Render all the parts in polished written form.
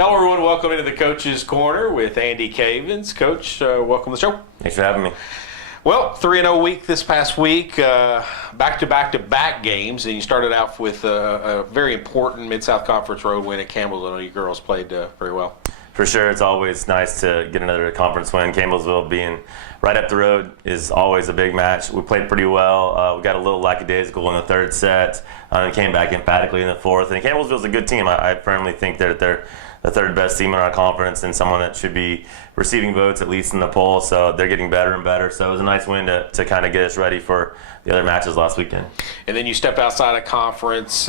Hello, everyone. Welcome into the Coach's Corner with Andy Cavins. Coach, welcome to the show. Thanks for having me. Well, 3-0 week this past week, back-to-back games, and you started out with a very important Mid-South Conference road win at Campbellsville. I know you girls played very well. For sure, it's always nice to get another conference win. Campbellsville being right up the road is always a big match. We played pretty well. We got a little lackadaisical in the third set and came back emphatically in the fourth. And Campbellsville's a good team. I firmly think that they're the third best team in our conference and someone that should be receiving votes at least in the poll. So they're getting better and better. So it was a nice win to kind of get us ready for the other matches last weekend. And then you step outside of conference.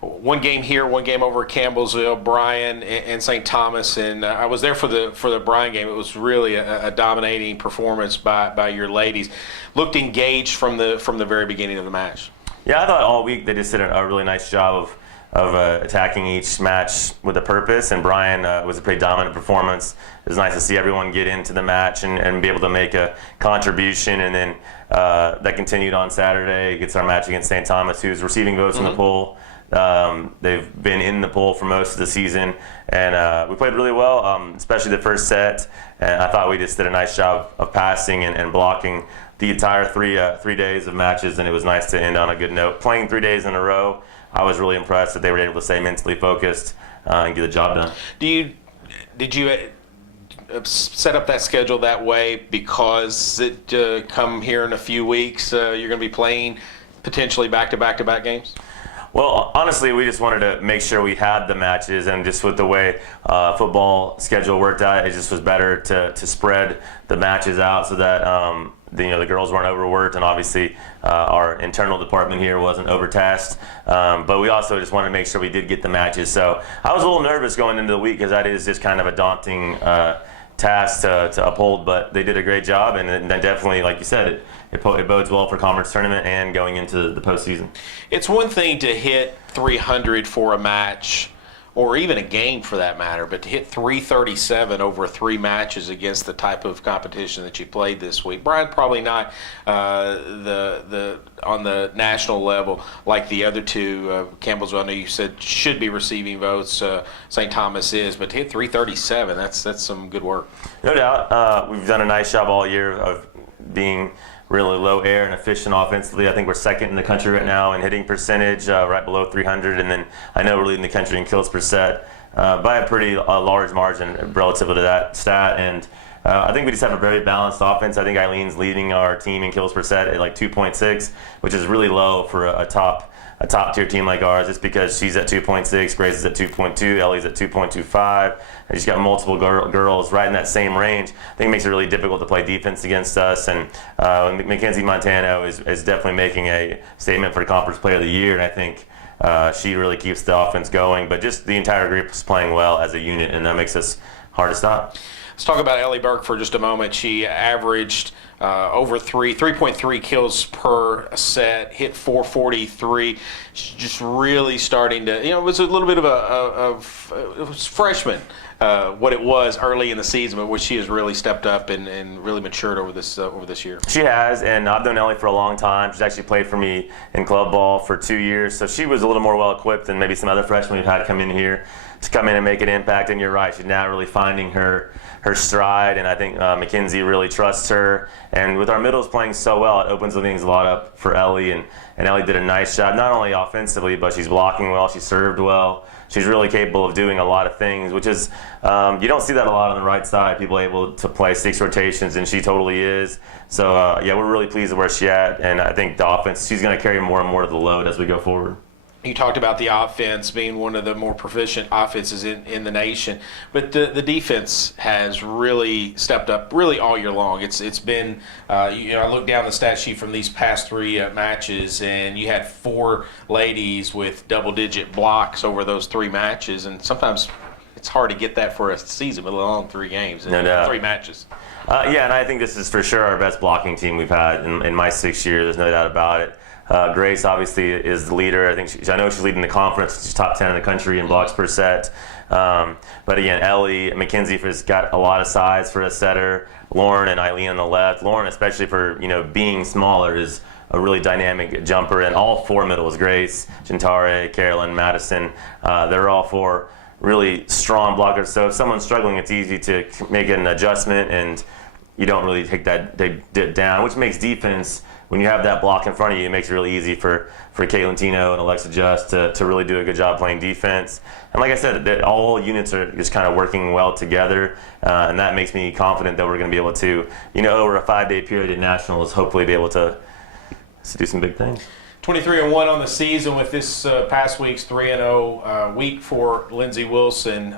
One game here, one game over at Campbellsville, Bryan and St. Thomas, and I was there for the Bryan game. It was really a dominating performance by your ladies. Looked engaged from the very beginning of the match. Yeah, I thought all week they just did a really nice job of attacking each match with a purpose, and Bryan was a pretty dominant performance. It was nice to see everyone get into the match and be able to make a contribution, and then that continued on Saturday against our match against St. Thomas, who's receiving votes in the poll. They've been in the poll for most of the season, and we played really well, especially the first set. And I thought we just did a nice job of passing and blocking the entire three days of matches, and it was nice to end on a good note. Playing 3 days in a row, I was really impressed that they were able to stay mentally focused and get the job done. Did you set up that schedule that way because it come here in a few weeks you're going to be playing potentially back-to-back games? Well, honestly, we just wanted to make sure we had the matches, and just with the way football schedule worked out, it just was better to spread the matches out so that the girls weren't overworked, and obviously our internal department here wasn't overtasked. But we also just wanted to make sure we did get the matches. So I was a little nervous going into the week because that is just kind of a daunting task to uphold, but they did a great job, and then definitely, like you said, it bodes well for conference tournament and going into the postseason. It's one thing to hit 300 for a match, or even a game for that matter, but to hit 337 over 3 matches against the type of competition that you played this week. Bryan, probably not on the national level like the other two. Campbellsville, I know you said should be receiving votes. St. Thomas is, but to hit 337, that's some good work. No doubt. We've done a nice job all year of being really low air and efficient offensively. I think we're second in the country right now in hitting percentage, right below 300, and then I know we're leading the country in kills per set by a pretty large margin relative to that stat. And I think we just have a very balanced offense. I think Eileen's leading our team in kills per set at like 2.6, which is really low for a top tier team like ours. It's because she's at 2.6, Grace is at 2.2, Ellie's at 2.25. And she's got multiple girls right in that same range. I think it makes it really difficult to play defense against us. And Mackenzie Montano is definitely making a statement for Conference Player of the Year, and I think she really keeps the offense going. But just the entire group is playing well as a unit, and that makes us hard to stop. Let's talk about Ellie Burke for just a moment. She averaged over 3.3 kills per set, hit 443. She's just really starting to, it was a little bit of it was freshman, what it was early in the season, but where she has really stepped up and really matured over this year. She has, and I've known Ellie for a long time. She's actually played for me in club ball for 2 years, so she was a little more well-equipped than maybe some other freshmen we've had come in here to come in and make an impact. And you're right, she's now really finding her stride, and I think Mackenzie really trusts her. And with our middles playing so well, it opens the things a lot up for Ellie, and Ellie did a nice job, not only offensively, but she's blocking well, she served well. She's really capable of doing a lot of things, which is, you don't see that a lot on the right side, people able to play 6 rotations, and she totally is. So, yeah, we're really pleased with where she's at, and I think the offense, she's going to carry more and more of the load as we go forward. You talked about the offense being one of the more proficient offenses in the nation, but the defense has really stepped up really all year long. It's been, I looked down the stat sheet from these past 3 matches, and you had 4 ladies with double-digit blocks over those 3 matches, and sometimes it's hard to get that for a season, let alone 3 games and 3 matches. Yeah, and I think this is for sure our best blocking team we've had in my 6 years. There's no doubt about it. Grace obviously is the leader. I know she's leading the conference. She's top 10 in the country in blocks per set. But again, Ellie, Mackenzie has got a lot of size for a setter. Lauren and Eileen on the left. Lauren, especially for being smaller, is a really dynamic jumper. And all 4 middles, Grace, Gentare, Carolyn, Madison, they're all 4 really strong blockers. So if someone's struggling, it's easy to make an adjustment, and you don't really take that dip down, which makes defense, when you have that block in front of you, it makes it really easy for Caitlin Tino and Alexa Just to really do a good job playing defense. And like I said, that all units are just kind of working well together, and that makes me confident that we're going to be able to, over a 5-day period at Nationals, hopefully be able to do some big things. 23-1 on the season with this past week's 3-0 week for Lindsey Wilson,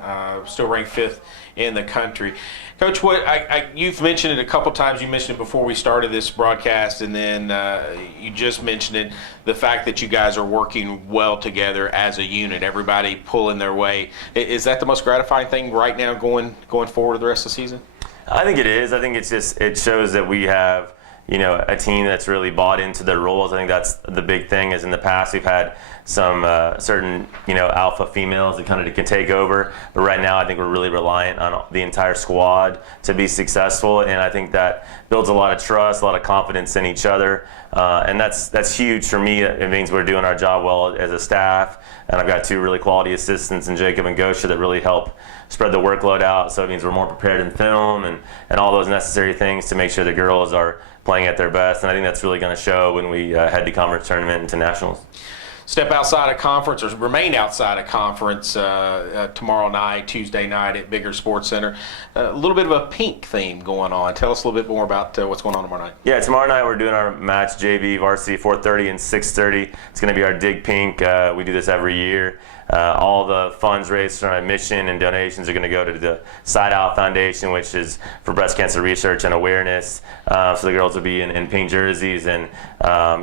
still ranked 5th in the country. Coach, you've mentioned it a couple times. You mentioned it before we started this broadcast, and then you just mentioned it, the fact that you guys are working well together as a unit, everybody pulling their way. Is that the most gratifying thing right now going forward the rest of the season? I think it is. I think it shows that we have a team that's really bought into their roles. I think that's the big thing. Is in the past we've had some certain alpha females that kind of can take over, but right now I think we're really reliant on the entire squad to be successful, and I think that builds a lot of trust, a lot of confidence in each other, and that's huge for me. It means we're doing our job well as a staff, and I've got 2 really quality assistants in Jacob and Gosha that really help spread the workload out, so it means we're more prepared in film and all those necessary things to make sure the girls are playing at their best, and I think that's really going to show when we head to conference tournament and to nationals. Step outside of conference, or remain outside of conference tomorrow night, Tuesday night at Bigger Sports Center. A little bit of a pink theme going on. Tell us a little bit more about what's going on tomorrow night. Yeah, tomorrow night we're doing our match JV varsity 4:30 and 6:30. It's going to be our Dig Pink. We do this every year. All the funds raised from admission and donations are going to go to the Side Out Foundation, which is for breast cancer research and awareness. So the girls will be in pink jerseys, and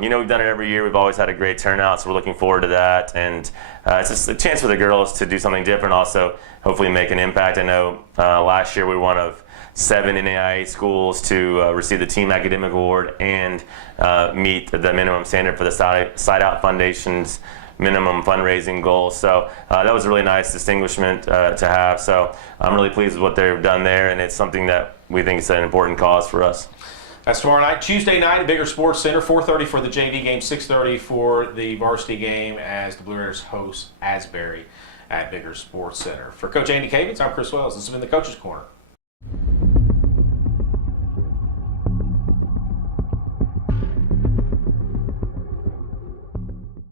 we've done it every year. We've always had a great turnout, so we're looking forward to that. And it's just a chance for the girls to do something different, also hopefully make an impact. I know last year we were one of 7 NAIA schools to receive the Team Academic Award and meet the minimum standard for the Side Out Foundation's minimum fundraising goals. So that was a really nice distinguishment to have. So I'm really pleased with what they've done there, and it's something that we think is an important cause for us. That's tomorrow night. Tuesday night at Bigger Sports Center, 4:30 for the JV game, 6:30 for the varsity game as the Blue Raiders host Asbury at Bigger Sports Center. For Coach Andy Cavins, I'm Chris Wells. This has been the Coach's Corner.